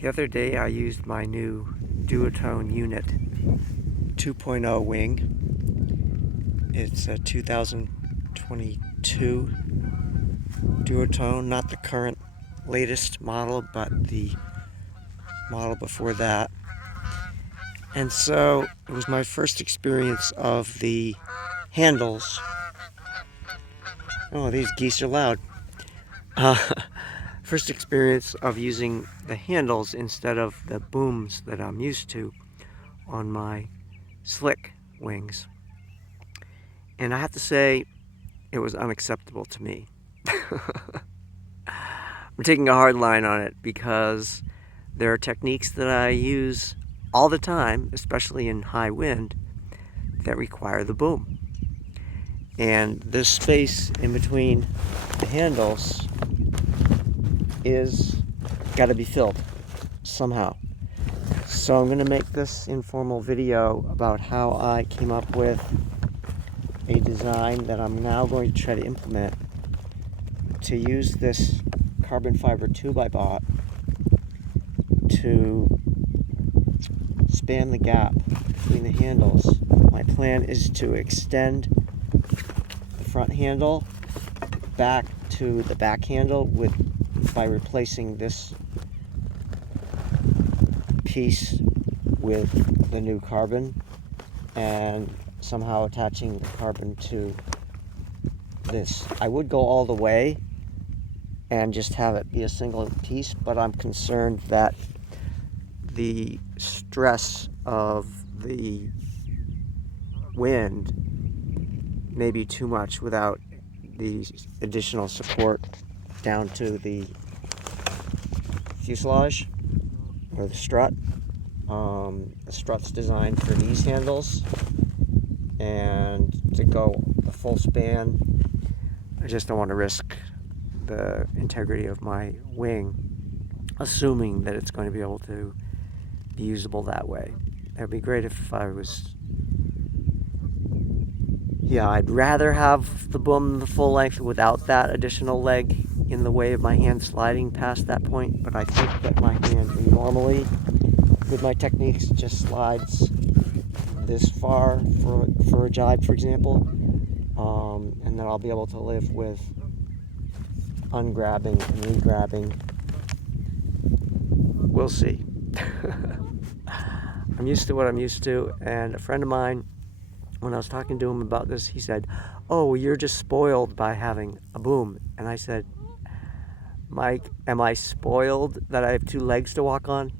The other day I used my new Duotone unit 2.0 wing. It's a 2022 Duotone, not the current latest model, but the model before that. And so it was my first experience of the handles. Oh, these geese are loud. First experience of using the handles instead of the booms that I'm used to on my slick wings. And I have to say, it was unacceptable to me. I'm taking a hard line on it because there are techniques that I use all the time, especially in high wind, that require the boom. And this space in between the handles is got to be filled somehow. So I'm going to make this informal video about how I came up with a design that I'm now going to try to implement to use this carbon fiber tube I bought to span the gap between the handles. My plan is to extend the front handle back to the back handle by replacing this piece with the new carbon and somehow attaching the carbon to this. I would go all the way and just have it be a single piece, but I'm concerned that the stress of the wind may be too much without the additional support down to the fuselage or the strut. The strut's designed for these handles, and to go the full span, I just don't want to risk the integrity of my wing, assuming that it's going to be able to be usable that way. It'd be great if I was, I'd rather have the boom the full length without that additional leg in the way of my hand sliding past that point, but I think that my hand normally, with my techniques, just slides this far for a jibe, for example, and then I'll be able to live with ungrabbing and regrabbing. We'll see. I'm used to what I'm used to, and a friend of mine, when I was talking to him about this, he said, "Oh, you're just spoiled by having a boom." And I said, "Mike, am I spoiled that I have two legs to walk on?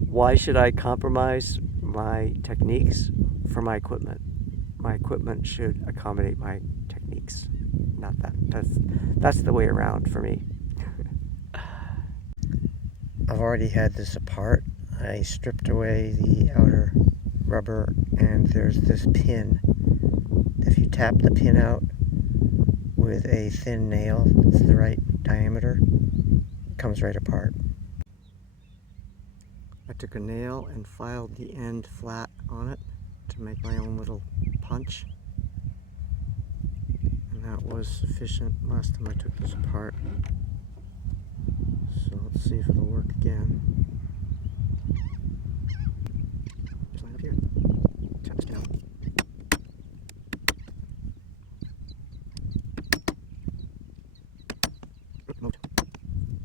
Why should I compromise my techniques for my equipment? My equipment should accommodate my techniques, not that. That's the way around for me." I've already had this apart. I stripped away the outer rubber, and there's this pin. If you tap the pin out with a thin nail that's the right diameter, it comes right apart. I took a nail and filed the end flat on it to make my own little punch, and that was sufficient last time I took this apart. So let's see if it'll work again. Just line up here. Tap this pin out. Moved.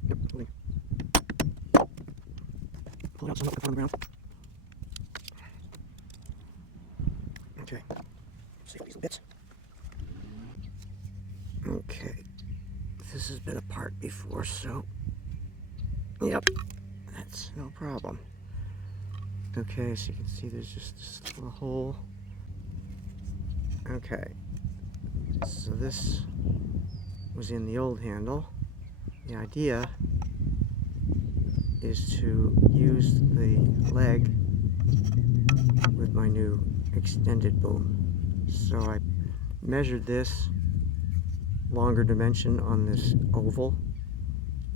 Yep, holding. Pull it out somewhat from the ground. Okay. See all these bits. Okay. This has been apart before, so yep, that's no problem. Okay, so you can see there's just this little hole. Okay, so this was in the old handle. The idea is to use the leg with my new extended boom. So I measured this longer dimension on this oval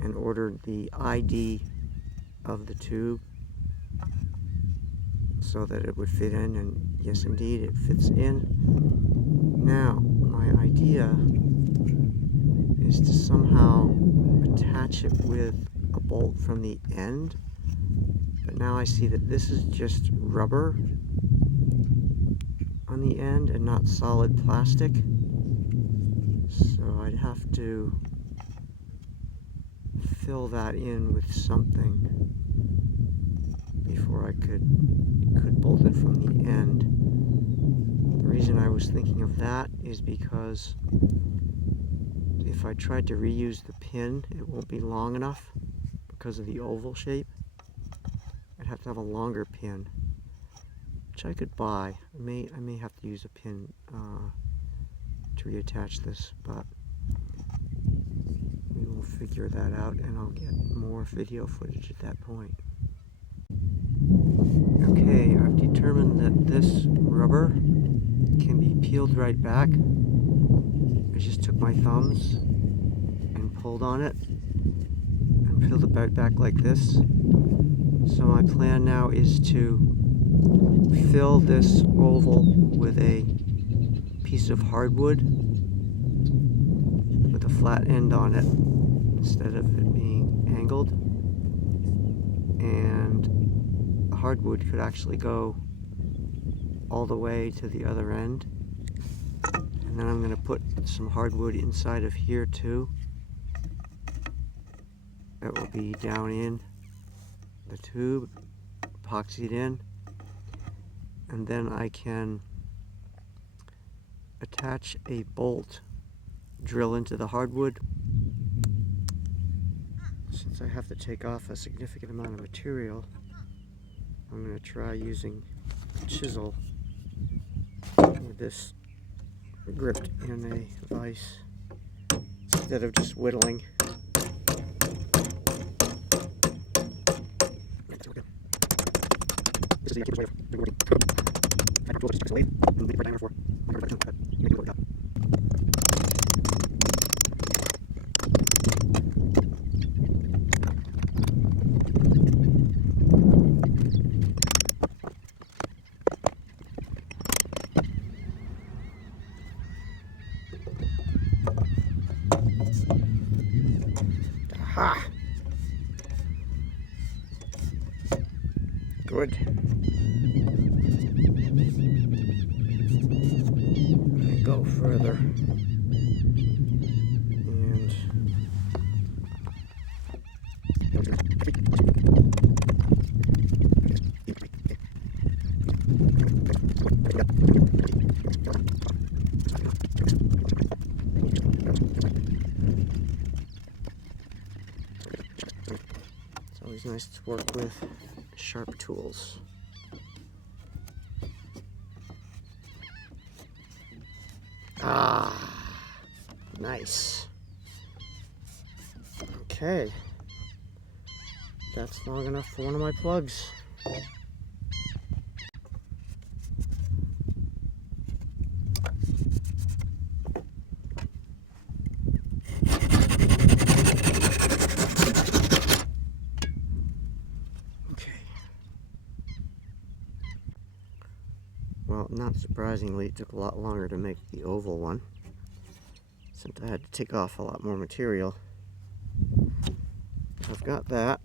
and ordered the ID of the tube so that it would fit in, and yes indeed it fits in. Now my idea is to somehow attach it with a bolt from the end, but now I see that this is just rubber on the end and not solid plastic. So I'd have to fill that in with something before I could bolt it from the end. The reason I was thinking of that is because if I tried to reuse the pin, it won't be long enough because of the oval shape. I'd have to have a longer pin, which I could buy. I may have to use a pin to reattach this, but we will figure that out, and I'll get more video footage at that point. Okay, I've determined that this rubber can be peeled right back. I just took my thumbs and pulled on it and peeled it right back like this. So my plan now is to fill this oval with a piece of hardwood with a flat end on it instead of it being angled. And the hardwood could actually go all the way to the other end. And then I'm going to put some hardwood inside of here too. That will be down in the tube, epoxied in, and then I can attach a bolt, drill into the hardwood. Since I have to take off a significant amount of material, I'm going to try using a chisel with this gripped in a vise instead of just whittling. This is the way of working. I can just lathe and leave it right down for make it work out. Aha! Good. I go further. And it's always nice to work with sharp tools. Ah, nice. Okay, that's long enough for one of my plugs. Well, not surprisingly, it took a lot longer to make the oval one, since I had to take off a lot more material. I've got that.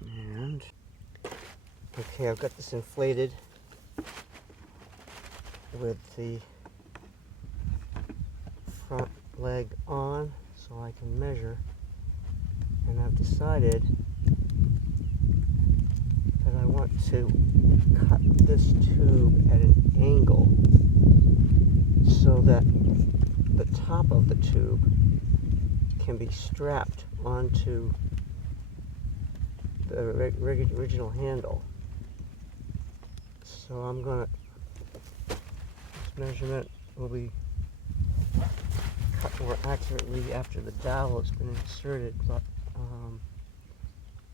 And, okay, I've got this inflated with the front leg on so I can measure, and I've decided that I want to cut this tube at an angle so that the top of the tube can be strapped onto the original handle. So I'm gonna, this measurement will be cut more accurately after the dowel has been inserted, but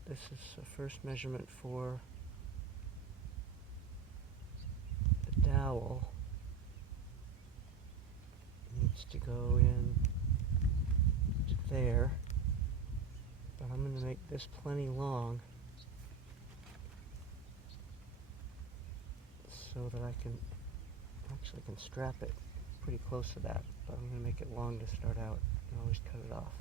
this is the first measurement for the dowel. It needs to go in to there, but I'm going to make this plenty long so that I can strap it pretty close to that, but I'm going to make it long to start out and always cut it off.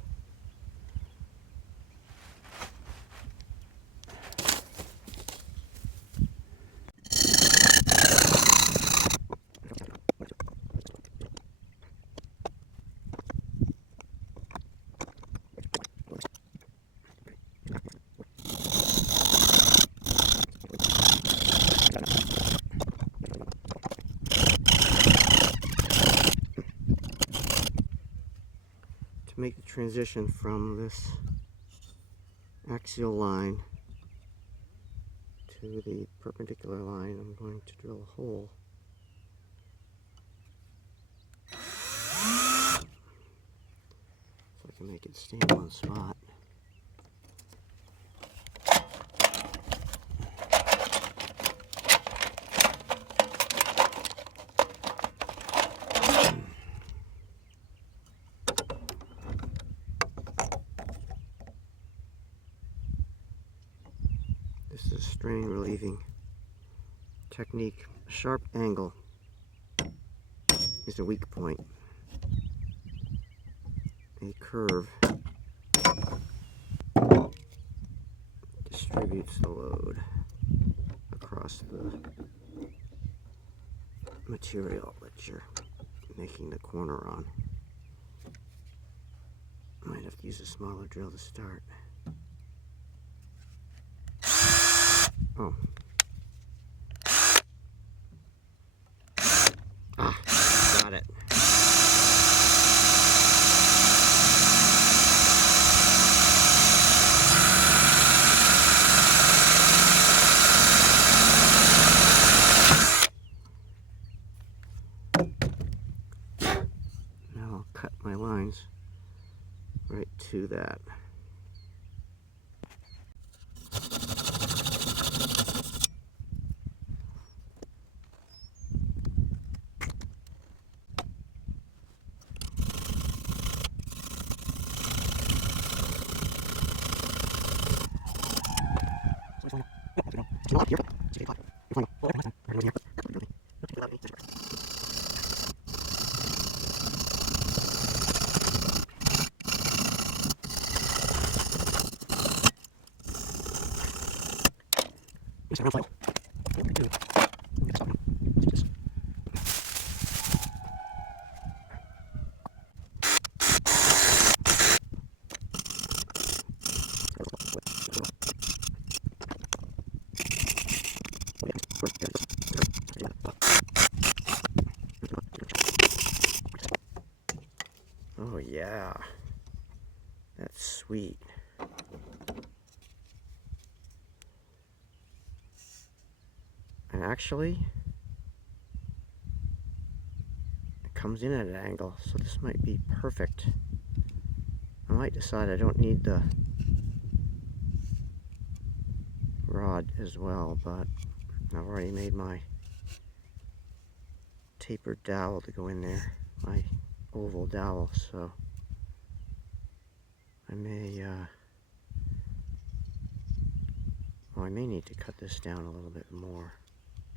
To make the transition from this axial line to the perpendicular line, I'm going to drill a hole so I can make it stay in one spot. This is a strain relieving technique. A sharp angle is a weak point. A curve distributes the load across the material that you're making the corner on. Might have to use a smaller drill to start. Oh. Got it. Now I'll cut my lines right to that. Oh yeah, that's sweet. And actually, it comes in at an angle, so this might be perfect. I might decide I don't need the rod as well, but I've already made my tapered dowel to go in there, my oval dowel, so I may I may need to cut this down a little bit more.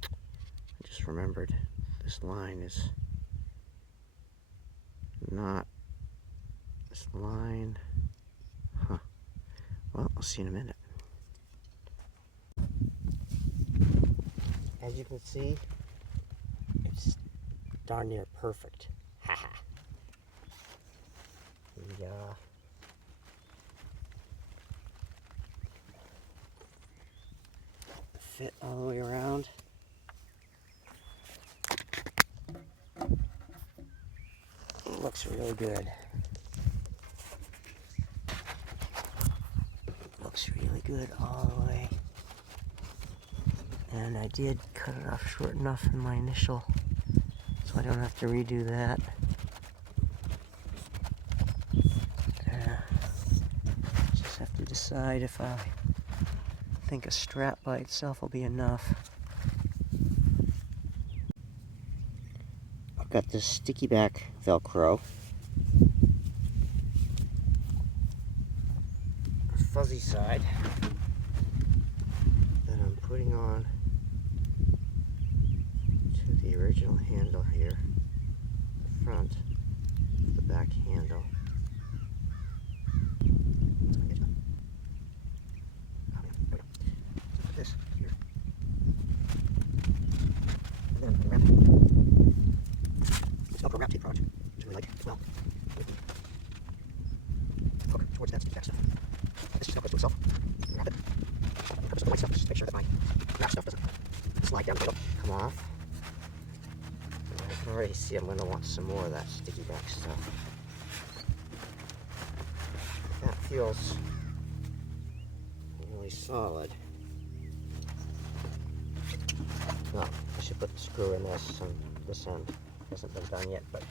I just remembered this line is not this line. Well, I'll see in a minute. As you can see, it's darn near perfect. Haha. The fit all the way around. It looks really good. Looks really good all the way. And I did cut it off short enough in my initial, so I don't have to redo that. Just have to decide if I think a strap by itself will be enough. I've got this sticky back Velcro, fuzzy side, that I'm putting on original handle here, the front, the back handle. This here. And then wrap it. It's Velcro wrap tape product, which I really like as well. Hook towards that back stuff. This just helps to itself. Wrap it. For the purpose of the white stuff, just make sure that my wrap stuff doesn't slide down the middle. Come off. And I can already see I'm going to want some more of that sticky back stuff. That feels really solid. No, I should put the screw in this, and this end hasn't been done yet, but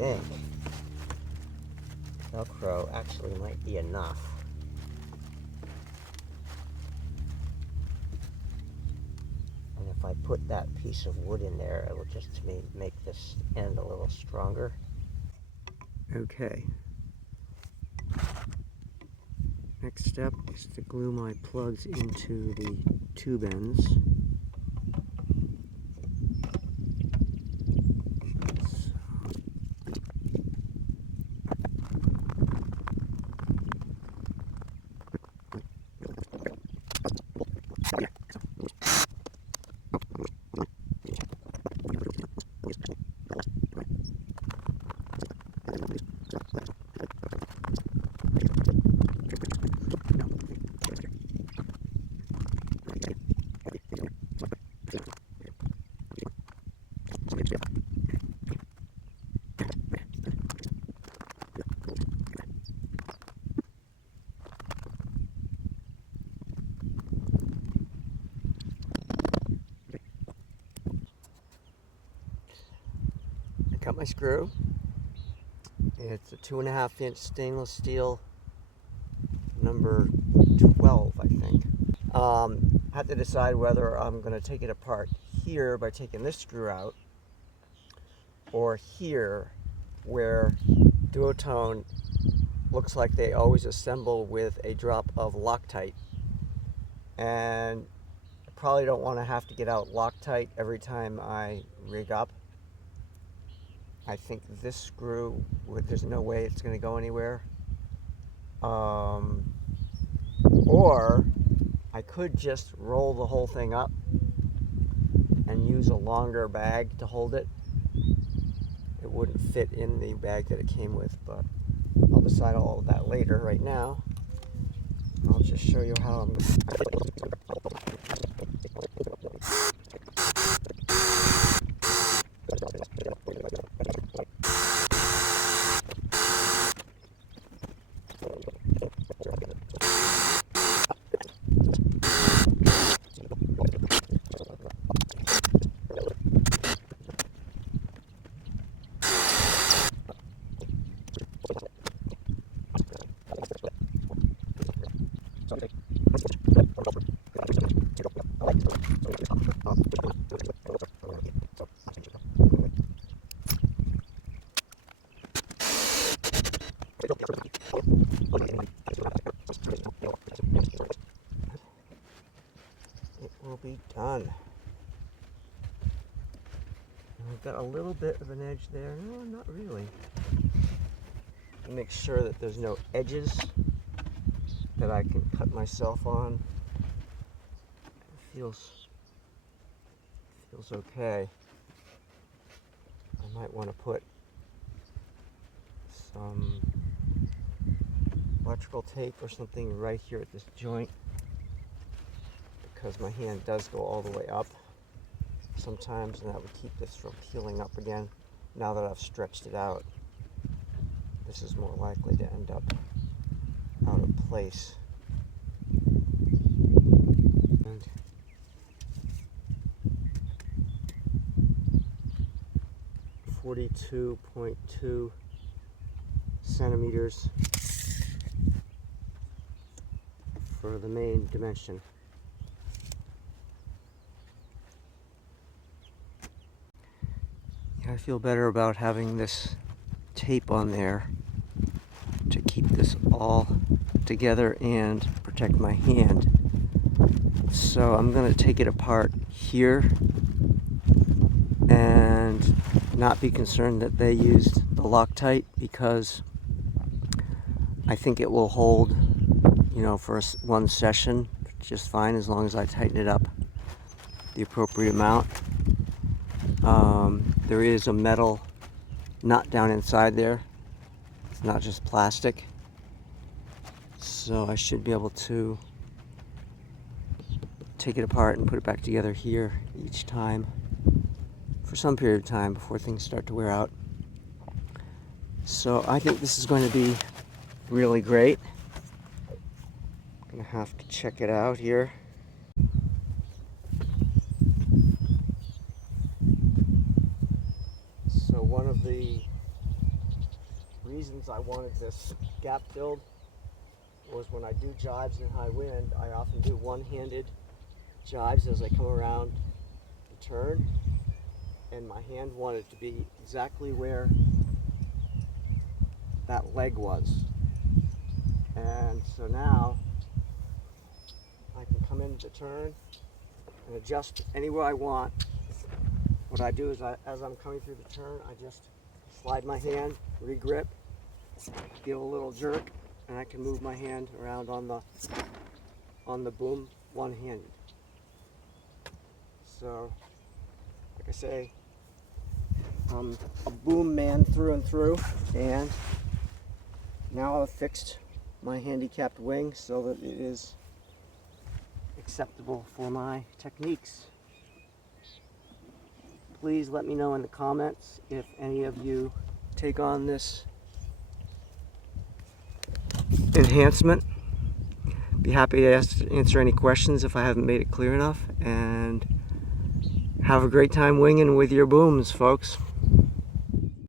I think Velcro actually might be enough. And if I put that piece of wood in there, it will just to me make this end a little stronger. Okay. Next step is to glue my plugs into the tube ends. Got my screw. It's a 2.5-inch stainless steel, number 12, I think. I have to decide whether I'm going to take it apart here by taking this screw out, or here where Duotone looks like they always assemble with a drop of Loctite. And I probably don't want to have to get out Loctite every time I rig up. I think this screw, there's no way it's going to go anywhere. Or I could just roll the whole thing up and use a longer bag to hold it. It wouldn't fit in the bag that it came with, but I'll decide all of that later. Right now, I'll just show you how I'm going to... It will be done. I've got a little bit of an edge there. No, not really. Make sure that there's no edges that I can cut myself on. It feels okay. I might want to put some electrical tape or something right here at this joint, because my hand does go all the way up sometimes, and that would keep this from peeling up again. Now that I've stretched it out, this is more likely to end up out of place. And 42.2 centimeters for the main dimension. I feel better about having this tape on there to keep this all together and protect my hand. So I'm going to take it apart here and not be concerned that they used the Loctite, because I think it will hold, you know, for one session just fine as long as I tighten it up the appropriate amount. There is a metal nut down inside there. It's not just plastic. So I should be able to take it apart and put it back together here each time for some period of time before things start to wear out. So I think this is going to be really great. I'm gonna have to check it out here. So one of the reasons I wanted this gap filled was when I do jibes in high wind, I often do one-handed jibes as I come around the turn, and my hand wanted to be exactly where that leg was. And so now I can come into the turn and adjust anywhere I want. What I do is, as I'm coming through the turn, I just slide my hand, re-grip, give a little jerk, and I can move my hand around on the boom one-handed. So, like I say, I'm a boom man through and through, and now I've fixed my handicapped wing so that it is acceptable for my techniques. Please let me know in the comments if any of you take on this enhancement. Be happy to answer any questions if I haven't made it clear enough, and have a great time winging with your booms, folks.